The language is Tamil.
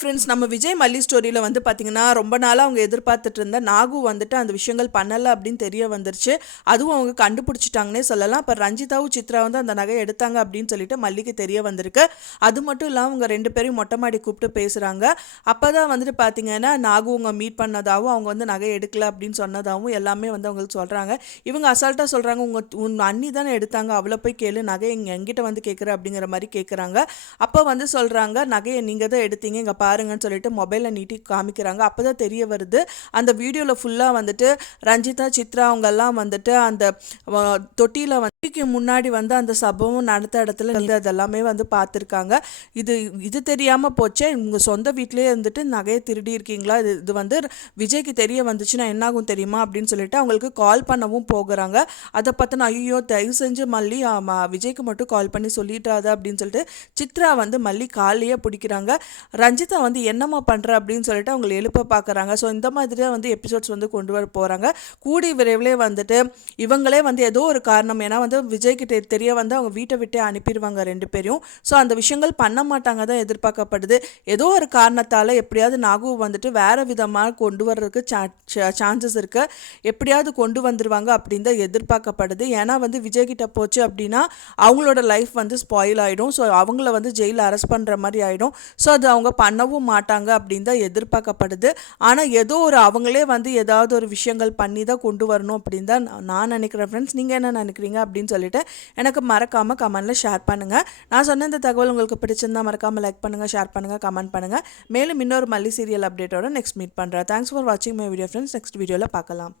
ஃப்ரெண்ட்ஸ், நம்ம விஜய் மல்லி ஸ்டோரியில் வந்து பார்த்தீங்கன்னா ரொம்ப நாளாக அவங்க எதிர்பார்த்துட்டு இருந்த நாகு வந்துட்டு அந்த விஷயங்கள் பண்ணலை அப்படின்னு தெரிய வந்துருச்சு. அதுவும் அவங்க கண்டுபிடிச்சிட்டாங்கன்னே சொல்லலாம். இப்போ ரஞ்சிதாவும் சித்ரா வந்து அந்த நகையை எடுத்தாங்க அப்படின்னு சொல்லிட்டு மல்லிக்கு தெரிய வந்திருக்கு. அது மட்டும் இல்லாமல் அவங்க ரெண்டு பேரும் மொட்டை மாடி கூப்பிட்டு பேசுகிறாங்க. அப்போ தான் வந்துட்டு பார்த்தீங்கன்னா நாகு அவங்க மீட் பண்ணதாகவும் அவங்க வந்து நகை எடுக்கல அப்படின்னு சொன்னதாகவும் எல்லாமே வந்து அவங்களுக்கு சொல்கிறாங்க. இவங்க அசால்ட்டாக சொல்கிறாங்க, உன் அண்ணி தானே எடுத்தாங்க, அவளை போய் கேளு, நகை எங்கிட்ட வந்து கேட்குற அப்படிங்கிற மாதிரி கேட்குறாங்க. அப்போ வந்து சொல்கிறாங்க, நகையை நீங்கள் தான் எடுத்தீங்க, இங்கே பாருங்கன்னு சொல்லிட்டு மொபைலை நீட்டி காமிக்கிறாங்க. அப்போ தான் தெரிய வருது, அந்த வீடியோவில் ஃபுல்லாக வந்துட்டு ரஞ்சிதா சித்ரா அவங்கெல்லாம் வந்துட்டு அந்த தொட்டியில் வந்து முன்னாடி வந்து அந்த சம்பவம் நடத்த இடத்துல அதெல்லாமே வந்து பார்த்துருக்காங்க. இது தெரியாமல் போச்சே, உங்கள் சொந்த வீட்டிலே இருந்துட்டு நகையை திருடி இருக்கீங்களா, இது வந்து விஜய்க்கு தெரிய வந்துச்சுன்னா என்னாகும் தெரியுமா அப்படின்னு சொல்லிட்டு அவங்களுக்கு கால் பண்ணவும் போகிறாங்க. அதை பார்த்து ஐயோ தயவு செஞ்சு மல்லி விஜய்க்கு மட்டும் கால் பண்ணி சொல்லிட்டாத அப்படின்னு சொல்லிட்டு சித்ரா வந்து மல்லி காலையே பிடிக்கிறாங்க. ரஞ்சிதா வந்து என்னம்மா பண்ணுற அப்படின்னு சொல்லிட்டு அவங்களை எழுப்ப பார்க்குறாங்க. ஸோ இந்த மாதிரி தான் வந்து எபிசோட்ஸ் வந்து கொண்டு வர போகிறாங்க. கூடி விரைவிலே வந்துட்டு இவங்களே வந்து ஏதோ ஒரு காரணம், ஏன்னா வந்து விஜய்கிட்ட தெரிய வந்து அவங்க வீட்டை விட்டே அனுப்பிடுவாங்க ரெண்டு பேரையும். ஸோ அந்த விஷயங்கள் பண்ண மாட்டாங்க தான் எதிர்பார்க்கப்படுது. ஏதோ ஒரு காரணத்தால் எப்படியாவது நாகு வந்துட்டு வேறு விதமாக கொண்டு வர்றதுக்கு சான்சஸ் இருக்குது. எப்படியாவது கொண்டு வந்துடுவாங்க அப்படின்னு தான் எதிர்பார்க்கப்படுது. ஏன்னா வந்து விஜய்கிட்ட போச்சு அப்படின்னா அவங்களோட லைஃப் வந்து ஸ்பாயில் ஆகிடும். ஸோ அவங்கள வந்து ஜெயிலில் அரெஸ்ட் பண்ணுற மாதிரி ஆகிடும். ஸோ அது அவங்க பண்ணவும் மாட்டாங்க அப்படின்னு தான் எதிர்பார்க்கப்படுது. ஆனால் ஏதோ ஒரு அவங்களே வந்து ஏதாவது ஒரு விஷயங்கள் பண்ணி தான் கொண்டு வரணும் அப்படின்னு தான் நான் நினைக்கிறேன். ஃப்ரெண்ட்ஸ், நீங்கள் என்ன நினைக்கிறீங்க அப்படின்னு சொல்லிட்டு எனக்கு மறக்காமல் கமெண்ட்டில் ஷேர் பண்ணுங்கள். நான் சொன்ன இந்த தகவல் உங்களுக்கு பிடிச்சிருந்தால் மறக்காமல் லைக் பண்ணுங்கள், ஷேர் பண்ணுங்கள், கமெண்ட் பண்ணுங்கள். மேலும் இன்னொரு மல்லி சீரியல் அப்டேட்டோட நெக்ஸ்ட் மீட் பண்ணுறேன். தேங்க்ஸ் ஃபார் வாட்சிங் மை வீடியோ ஃப்ரெண்ட்ஸ். நெக்ஸ்ட் வீடியோவில் பார்க்கலாம்.